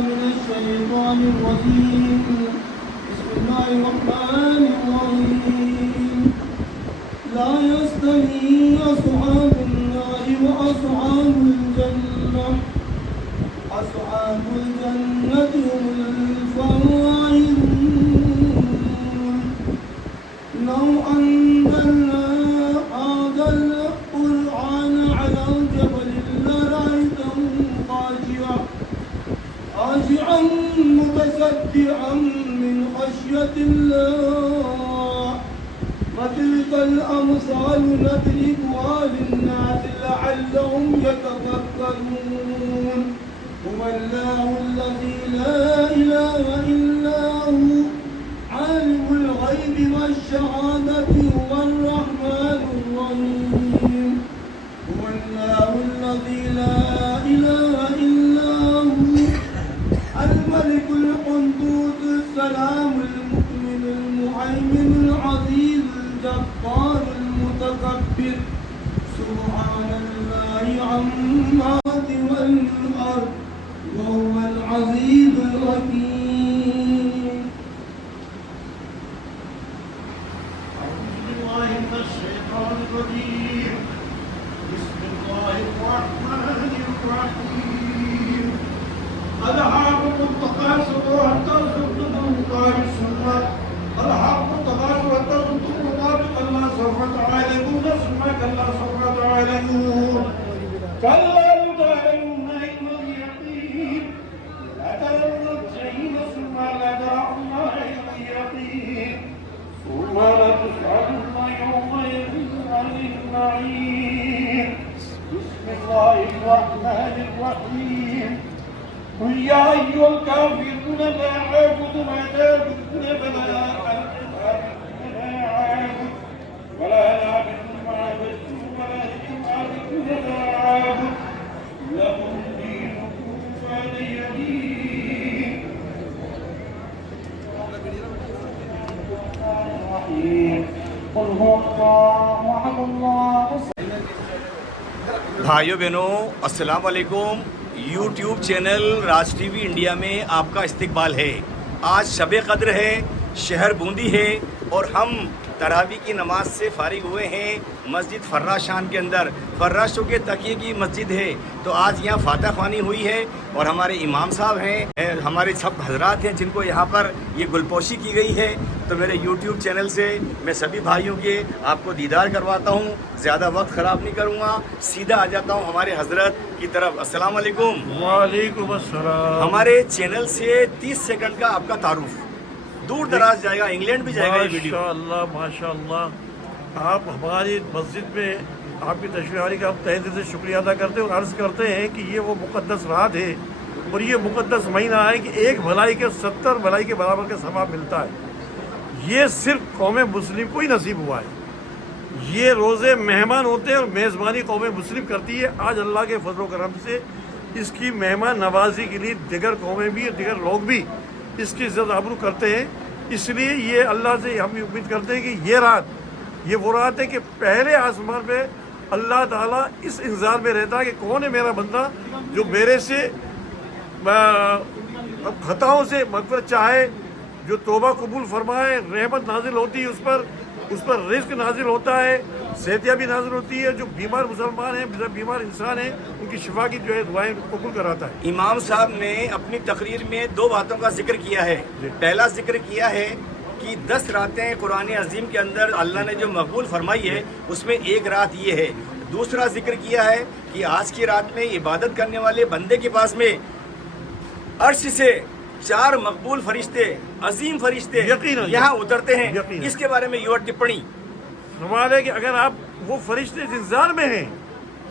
من الشيطان الرجيم. بسم الله الرحمن الرحيم. لا يستوي أصحاب النار وأصحاب الجنة. أصحاب الجنة هم الفائزون. لو أنزلنا هذا القرآن على جبل لرأيته خاشعا متصدعا من خشية الله. وتلك الأمثال نضربها للناس لعلهم يتفكرون. هو الله الذي لا إله إلا هو عالم الغيب والشهادة هو الرحمن الرحيم. هو الله الذي لا إله إلا هو الملك القدوس السلام المؤمن المهيمن العزيز الجبار المتكبر. سبحان الله عما سوى الأرض وهو العزيز الحكيم. أعوذ بالله من الشيطان الرجيم. بسم الله الرحمن الرحيم. ألهاكم التكاثر حتى زرتم المقابر ثم ألهاكم التكاثر حتى زرتم المقابر كلا سوف تعلمون ثم كلا سوف تعلمون. كلا لو تعلمون علم اليقين لترون الجحيم ثم لترون عين اليقين ثم لتسألن يومئذ عن النعيم. بسم الله الرحمن الرحيم. قل يا أيها الكافرون لا أعبد ما تعبدون ولا أنتم عابدون ما أعبد ولا أنا عابد ما عبدتم ولا أنتم عابدون ما أعبد لكم دينكم ولي دين. قل هو الله أحد الله بھائیوں بہنوں السلام علیکم. یوٹیوب چینل راج ٹی وی انڈیا میں آپ کا استقبال ہے. آج شب قدر ہے، شہر بوندی ہے اور ہم تراویح کی نماز سے فارغ ہوئے ہیں مسجد فراشان کے اندر. فراشوں کے تقیے کی مسجد ہے تو آج یہاں فاتح خوانی ہوئی ہے اور ہمارے امام صاحب ہیں، ہمارے سب حضرات ہیں جن کو یہاں پر یہ گلپوشی کی گئی ہے. تو میرے یوٹیوب چینل سے میں سبھی بھائیوں کے آپ کو دیدار کرواتا ہوں. زیادہ وقت خراب نہیں کروں گا، سیدھا آ جاتا ہوں ہمارے حضرت کی طرف. السلام علیکم. وعلیکم السلام. ہمارے چینل سے 30 سیکنڈ کا آپ کا تعارف، دور دراز جائے گا، انگلینڈ بھی جائے گا یہ ویڈیو. ماشاءاللہ ماشاءاللہ. آپ ہماری مسجد میں آپ کی تشریف آوری کا ہم تہ دل سے شکریہ ادا کرتے ہیں اور عرض کرتے ہیں کہ یہ وہ مقدس رات ہے اور یہ مقدس مہینہ ہے کہ ایک بھلائی کے 70 بھلائی کے برابر کا ثواب ملتا ہے. یہ صرف قوم مسلم کو ہی نصیب ہوا ہے. یہ روزے مہمان ہوتے ہیں اور میزبانی قوم مسلم کرتی ہے. آج اللہ کے فضل و کرم سے اس کی مہمان نوازی کے لیے دیگر قومیں بھی دیگر لوگ بھی اس کی عزت آبرو کرتے ہیں. اس لیے یہ اللہ سے ہم امید کرتے ہیں کہ یہ رات یہ وہ رات ہے کہ پہلے آسمان پہ اللہ تعالیٰ اس انتظار میں رہتا ہے کہ کون ہے میرا بندہ جو میرے سے خطاؤں سے مغفرت چاہے، جو توبہ قبول فرمائے. رحمت نازل ہوتی ہے اس پر رزق نازل ہوتا ہے، صحتیابی نازل ہوتی ہے. جو بیمار مسلمان ہیں، بیمار انسان ہیں، ان کی شفا کی جو ہے دعائیں قبول کراتا ہے. امام صاحب نے اپنی تقریر میں 2 باتوں کا ذکر کیا ہے. پہلا ذکر کیا ہے کہ 10 راتیں قرآن عظیم کے اندر اللہ نے جو مقبول فرمائی ہے اس میں ایک رات یہ ہے. دوسرا ذکر کیا ہے کہ آج کی رات میں عبادت کرنے والے بندے کے پاس میں عرش سے 4 مقبول فرشتے، عظیم فرشتے یہاں اترتے ہیں. اس کے بارے میں یور ٹپڑی. سوال ہے کہ اگر آپ وہ فرشتے انتظار میں ہیں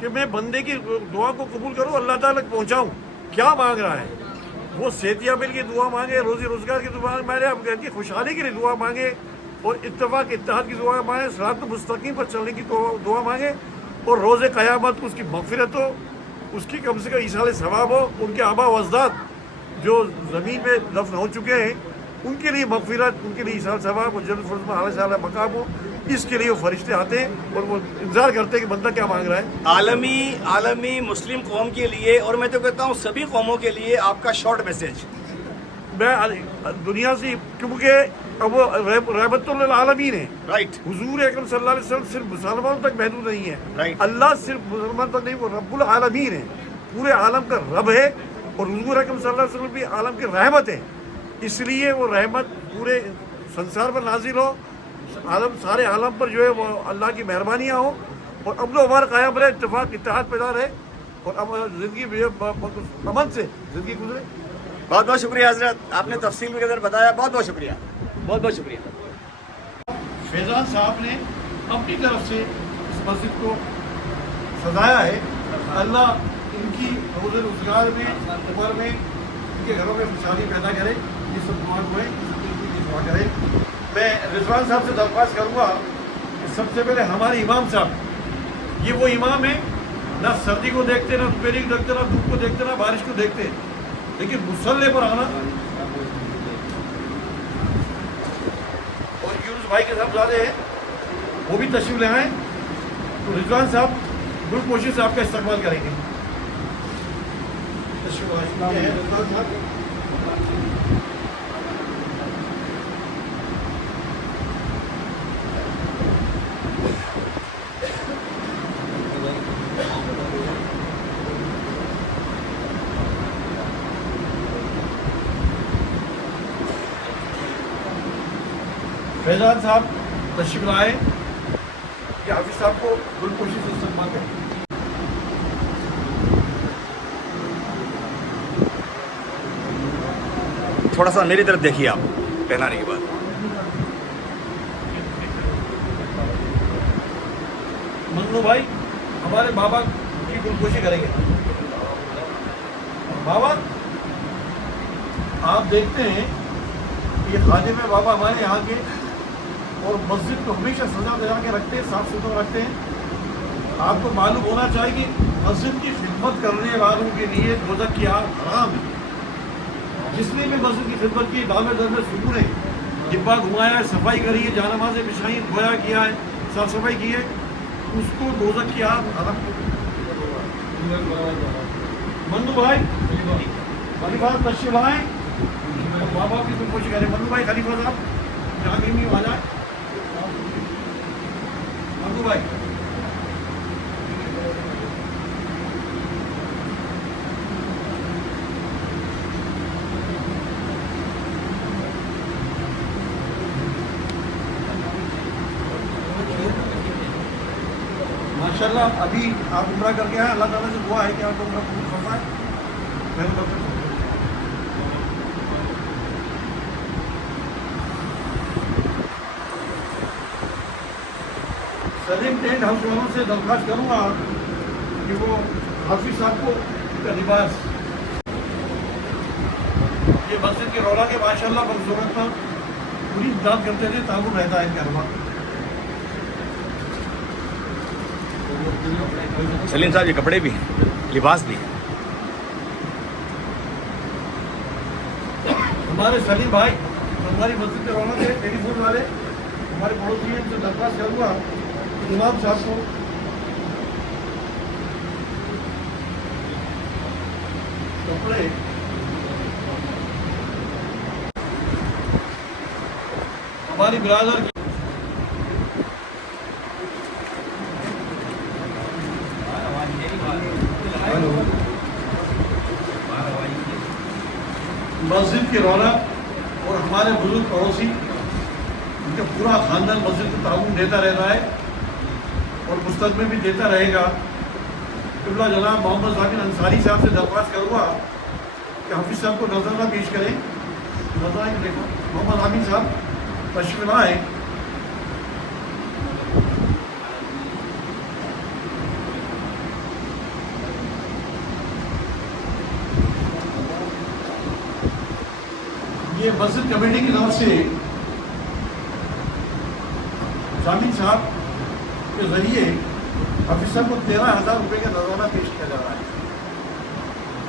کہ میں بندے کی دعا کو قبول کروں، اللہ تعالیٰ تک پہنچاؤں، کیا مانگ رہا ہے؟ وہ صحتیابی کی دعا مانگے، روزی روزگار کی دعا مانگے، آپ گھر کی خوشحالی کے لیے دعا مانگے اور اتفاق اتحاد کی دعا مانگے، صراط مستقیم پر چلنے کی دعا مانگے اور روز قیامت اس کی مغفرت ہو، اس کی کم سے کم ایصال ثواب ہو. ان کے آبا و اجداد جو زمین میں دفن ہو چکے ہیں ان کے لیے مغفرت، ان کے لیے ایصال ثواب اور جنت الفردوس میں اعلیٰ سے اعلیٰ مقام ہو. اس کے لیے وہ فرشتے آتے ہیں اور وہ انتظار کرتے ہیں کہ بندہ کیا مانگ رہا ہے. عالمی مسلم قوم کے لیے اور میں تو کہتا ہوں سبھی قوموں کے لیے آپ کا شارٹ میسج. میں دنیا سے کیونکہ وہ رحمت للعالمین ہے. رائٹ. حضور اکرم صلی اللہ علیہ وسلم صرف مسلمانوں تک محدود نہیں ہے. Right. اللہ صرف مسلمان تک نہیں، وہ رب العالمین ہے، پورے عالم کا رب ہے. اور حضور اکرم صلی اللہ علیہ وسلم بھی عالم کی رحمت ہے. اس لیے وہ رحمت پورے سنسار پر نازل ہو، عالم سارے عالم پر جو ہے وہ اللہ کی مہربانیاں ہوں اور امن و امان قائم رہے، اتفاق اتحاد پیدا رہے اور زندگی امن سے زندگی گزرے. بہت بہت شکریہ حضرت، آپ نے تفصیل کے اندر بتایا. بہت بہت شکریہ، بہت بہت شکریہ. فیضان صاحب نے اپنی طرف سے اس مسجد کو سجایا ہے. اللہ ان کی روز روزگار میں، عمر میں، ان کے گھروں میں خوشحالی پیدا کرے. یہ سب دعا ہوئے، دعا کرے. میں رضوان صاحب سے درخواست کروں گا کہ سب سے پہلے ہمارے امام صاحب، یہ وہ امام ہیں نہ سردی کو دیکھتے، نہ دوپہر کو دیکھتے، نہ دھوپ کو دیکھتے، نہ بارش کو دیکھتے، لیکن مصلے پر آنا. اور یونس بھائی کے صاحب زیادہ ہیں، وہ بھی تشریف لے آئیں. تو رضوان صاحب گروپ کوشش سے آپ کا استقبال کریں گے. تشریف لائیں رضوان صاحب. فیضان صاحب تشریف لائے کہ حافظ صاحب کو گل کوشش سے استقبال کریں. تھوڑا سا میری طرف دیکھیے آپ پہنانے کے بعد. منو بھائی ہمارے بابا کی گل کوشی کریں گے. بابا آپ دیکھتے ہیں یہ خادم ہے بابا ہمارے یہاں کے، اور مسجد کو ہمیشہ سجا دجا کے رکھتے ہیں، صاف ستھرا رکھتے ہیں. آپ کو معلوم ہونا چاہیے کہ مسجد کی خدمت کرنے والوں کے لیے دوزخ کی آگ حرام ہے. جس نے بھی مسجد کی خدمت کی، دام در میں سکون ہے، ڈبہ گھمایا ہے، صفائی کری ہے، جانمازیں بچھائی، دھویا کیا ہے، صاف صفائی کی ہے، اس کو دوزخ کی آگ حرام. منو بھائی خلیفہ تشریف لائیں، بابا کی کوشش کریں. منو بھائی خلیفہ صاحب جہاں بھی آ جائے. منو بھائی ماشاءاللہ ابھی آپ عمرہ کر کے آئے. اللہ تعالیٰ سے دعا ہے کہ آپ کو عمرہ قبول فرمائے. سلیم ٹینٹ ہاؤس والوں سے درخواست کروں گا کہ وہ حافظ صاحب کو ان کا لباس، یہ مسجد کے رولا کے ماشاءاللہ خوبصورت تھا، پوری امداد کرتے تھے، تعاون رہتا ہے ان کا ہوا. سلیم صاحب یہ کپڑے بھی ہیں، لباس بھی ہیں. ہمارے سلیم بھائی ہماری مسجد کے رونق ہے، ٹیلی فون والے ہمارے پڑوسی ہیں، ان سے درخواست کروں گا امام صاحب کو کپڑے ہماری برادر کی مسجد کی رونق اور ہمارے بزرگ پڑوسی، ان کا پورا خاندان مسجد کو تعاون دیتا رہتا ہے اور مستقبل میں بھی دیتا رہے گا. قبلہ جناب محمد ثاقب انصاری صاحب سے درخواست کروں گا کہ حافظ صاحب کو نذرانہ پیش کریں. نذرانہ دیکھو محمد ثاقب صاحب تشریف لائیں. یہ مسجد کمیٹی کی طرف سے ثاقب صاحب کے ذریعے حافظ صاحب کو 13,000 روپے کا نذرانہ پیش کیا جا رہا ہے.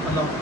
اللہ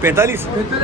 45